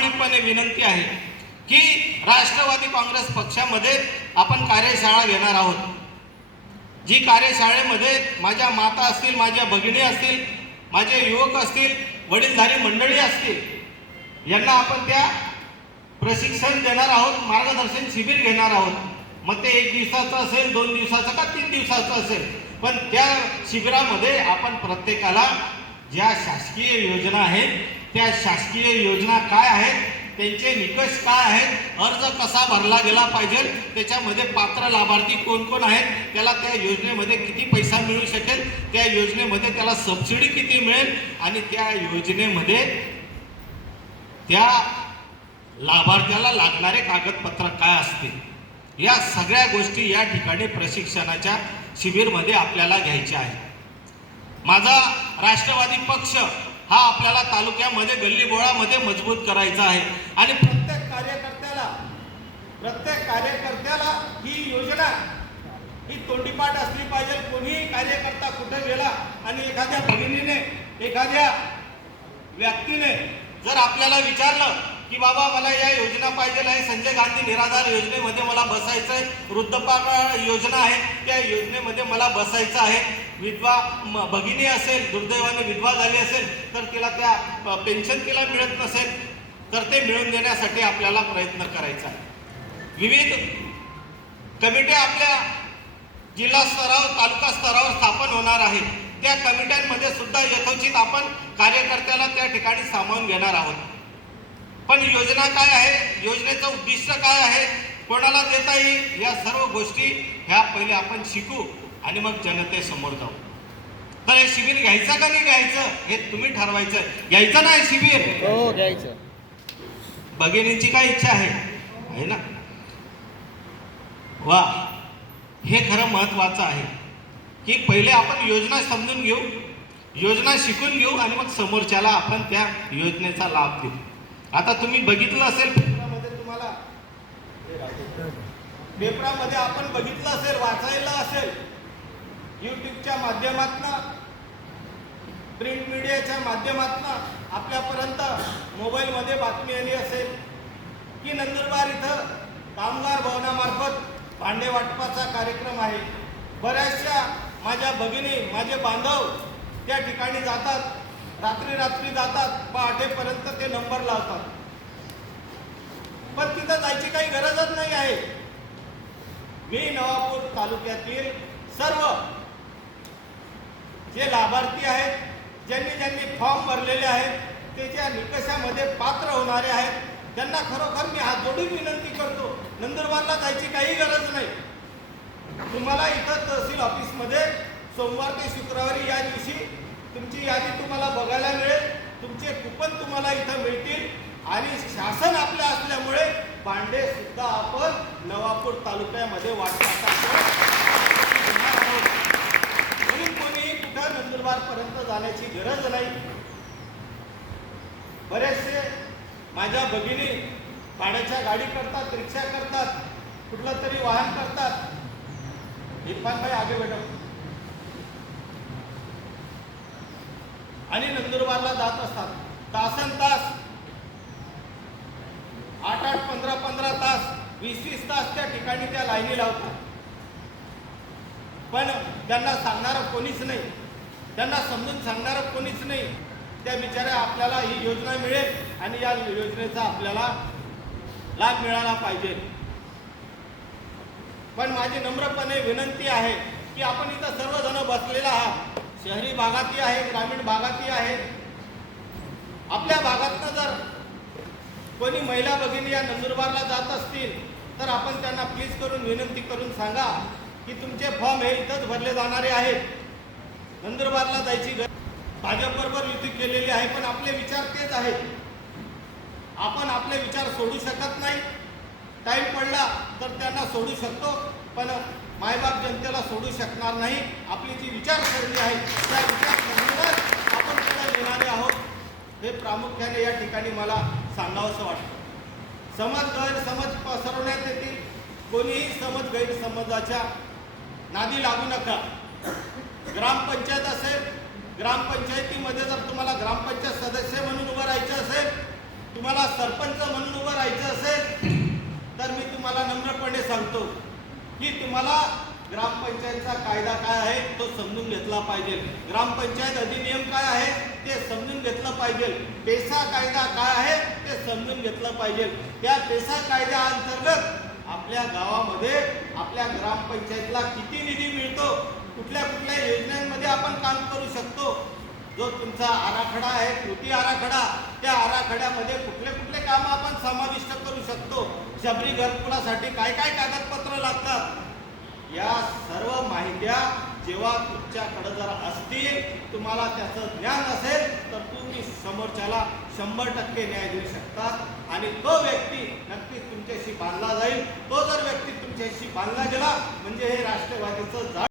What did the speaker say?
प्रामाणिकपणे विनंती आहे की राष्ट्रवादी काँग्रेस पक्षामध्ये आपण कार्यशाळा घेणार आहोत। जी कार्यशाळेमध्ये माझ्या माता असतील, माझ्या भगिनी असतील, माझे युवक असतील, वडीलधारी मंडळी असतील, यांना आपण त्या प्रशिक्षण देणार आहोत, मार्गदर्शन शिबिर घेणार आहोत। मग ते 1 दिवसाचं असेल, 2 दिवसाचं का 3 दिवसाचं असेल, पण त्या शिबिरामध्ये आपण प्रत्येकाला ज्या शासकीय योजना आहेत, त्या शासकीय योजना काय आहेत, त्यांचे निकष काय आहेत, अर्ज कसा भरला गेला पाहिजे, त्याच्यामध्ये पात्र लाभार्थी कोण कोण आहेत, त्याला त्या योजनेमध्ये किती पैसा मिळू शकेल, त्या योजनेमध्ये त्याला सबसिडी किती मिळेल आणि त्या योजनेमध्ये त्या लाभार्थ्याला लागणारे कागदपत्र काय असतील, या सगळ्या गोष्टी या ठिकाणी प्रशिक्षणाच्या शिबिरमध्ये आपल्याला घ्यायच्या आहेत। माझा राष्ट्रवादी पक्ष हा आपल्याला तालुक्यामध्ये गल्लीबोळामध्ये मजबूत करायचा आहे आणि प्रत्येक कार्यकर्त्याला ही योजना ही तोंडीपाठ असली पाहिजे। कोणीही कार्यकर्ता कुठे गेला आणि एखाद्या भगिनीने, एखाद्या व्यक्तीने जर आपल्याला विचारलं की बाबा मला या योजना पाहिजे आहे, संजय गांधी निराधार योजनेमध्ये मला बसायचं आहे, वृद्धपाळ योजना आहे त्या योजनेमध्ये मला बसायचं आहे, विधवा भगिनी असेल, दुर्दैवाने विधवा झाली असेल तर तिला त्या पेन्शन तिला मिळत नसेल तर ते मिळवून देण्यासाठी आपल्याला प्रयत्न करायचा आहे। विविध कमिट्या आपल्या जिल्हा स्तरावर, तालुका स्तरावर स्थापन होणार आहेत। त्या कमिट्यांमध्ये सुद्धा यथोचित आपण कार्यकर्त्याला त्या ठिकाणी सामावून घेणार आहोत। पण योजना काय आहे, योजनेचं उद्दिष्ट काय आहे, कोणाला देता येईल, या सर्व गोष्टी ह्या पहिले आपण शिकू आणि मग जनतेसमोर जाऊ। तर हे शिबिर घ्यायचं का नाही घ्यायचं हे तुम्ही ठरवायचं। घ्यायचं नाही शिबिर? हो घ्यायचं। भगिनींची काय इच्छा आहे ना? वा, हे खरं महत्वाचं आहे की पहिले आपण योजना समजून घेऊ, योजना शिकून घेऊ आणि मग समोरच्याला आपण त्या योजनेचा लाभ देऊ। आता तुम्ही बघितलं असेल पेपरामध्ये आपण बघितलं असेल, वाचायला असेल, युट्यूबच्या माध्यमातून, प्रिंट मीडियाच्या माध्यमातून आपल्यापर्यंत मोबाईलमध्ये बातमी आली असेल की नंदुरबार इथं कामगार भवनामार्फत भांडे वाटपाचा कार्यक्रम आहे। बऱ्याचशा माझ्या भगिनी, माझे बांधव त्या ठिकाणी जातात, रात्री जातात, पहाटेपर्यंत ते नंबर लावतात, पण तिथं जायची काही गरजच नाही आहे। मी नवापूर तालुक्यातील सर्व जे लाभार्थी आहेत, ज्यांनी फॉर्म भरलेले आहेत, त्याच्या निकषामध्ये पात्र होणारे आहेत, त्यांना खरोखर मी हात जोडून विनंती करतो, नंदुरबारला जायची काही गरज नाही। तुम्हाला इथं तहसील ऑफिसमध्ये सोमवार ते शुक्रवारी या दिवशी तुमची यादी तुम्हाला बघायला मिळेल, तुमचे कुपन तुम्हाला इथं मिळतील आणि शासन आपल्या असल्यामुळे भांडे सुद्धा आपण नवापूर तालुक्यामध्ये वाटपाचा म्हणून कोणीही कुठं नंदुरबार पर्यंत जाण्याची गरज नाही। बरेचसे माझ्या भगिनी भाड्याच्या गाडी करतात, रिक्षा करतात, कुठलं तरी वाहन करतात। इरफान भाई आगे बैठो। आणि नंदुरबारला जात असतात, तासन तास, 8-8, 15-15 तास, 20-20 तास त्या ठिकाणी त्या लाईनी लावतात, पण त्यांना सांगणारं कोणीच नाही, त्यांना समजून सांगणारं कोणीच नाही। त्या बिचाऱ्या आपल्याला ही योजना मिळेल आणि या योजनेचा आपल्याला लाभ मिळाला पाहिजे। पण माझी नम्रपणे विनंती आहे की आपण इथं सर्वजण बसलेला आहात, शहरी भागातही आहे, ग्रामीण भागातही आहे। आपल्या भागातनं जर कोणी महिला भगिनी या नंदुरबारला जात असतील तर आपण त्यांना प्लीज करून विनंती करून सांगा की तुमचे फॉर्म हे इथंच भरले जाणारे आहेत, नंदुरबारला जायची गरज। भाजपबरोबर युती केलेली आहे, पण आपले विचार तेच आहेत। आपण आपले विचार सोडू शकत नाही, टाईम पडला तर त्यांना सोडू शकतो, पण मायबाप जनतेला सोडू शकणार नाही। आपली जी विचारसरणी आहे त्या विचारसरणीवर आपण पुढे येणारे आहोत, हे प्रामुख्याने या ठिकाणी मला सांगावंसं वाटतं। गैरसमज पसरवण्यात येतील, कोणीही गैरसमजाच्या नादी लागू नका। ग्रामपंचायत असेल, ग्रामपंचायतीमध्ये जर तुम्हाला ग्रामपंचायत सदस्य म्हणून उभं राहायचं असेल तुम्हाला सरपंच म्हणून उभं राहायचं असेल तर मी तुम्हाला नम्रपणे सांगतो की तुम्हाला ग्रामपंचायतचा कायदा काय आहे तो समजून घेतला पाहिजे. ग्रामपंचायत अधिनियम काय आहे ते समजून घेतलं पाहिजे. पेसा कायदा काय आहे ते समजून घेतलं पाहिजे. त्या पेसा कायद्याअंतर्गत आपल्या गावामध्ये आपल्या ग्रामपंचायतला किती निधी मिळतो, कुठल्या कुठल्या योजनांमध्ये आपण काम करू शकतो, जो तुमचा आराखडा आहे कृती आराखडा, त्या आराखड्यामध्ये कुठले कुठले काम आपण समाविष्ट करू शकतो, शबरी घरकुलासाठी काय काय कागदपत्र लागतात, या सर्व माहित्या जेव्हा तुमच्याकडे जर असतील, तुम्हाला त्याचं ज्ञान असेल तर तुम्ही समोरच्याला 100% न्याय देऊ शकतात आणि तो व्यक्ती नक्कीच तुमच्याशी बांधला जाईल. तो जर व्यक्ती तुमच्याशी बांधला गेला म्हणजे हे राष्ट्रवादीचं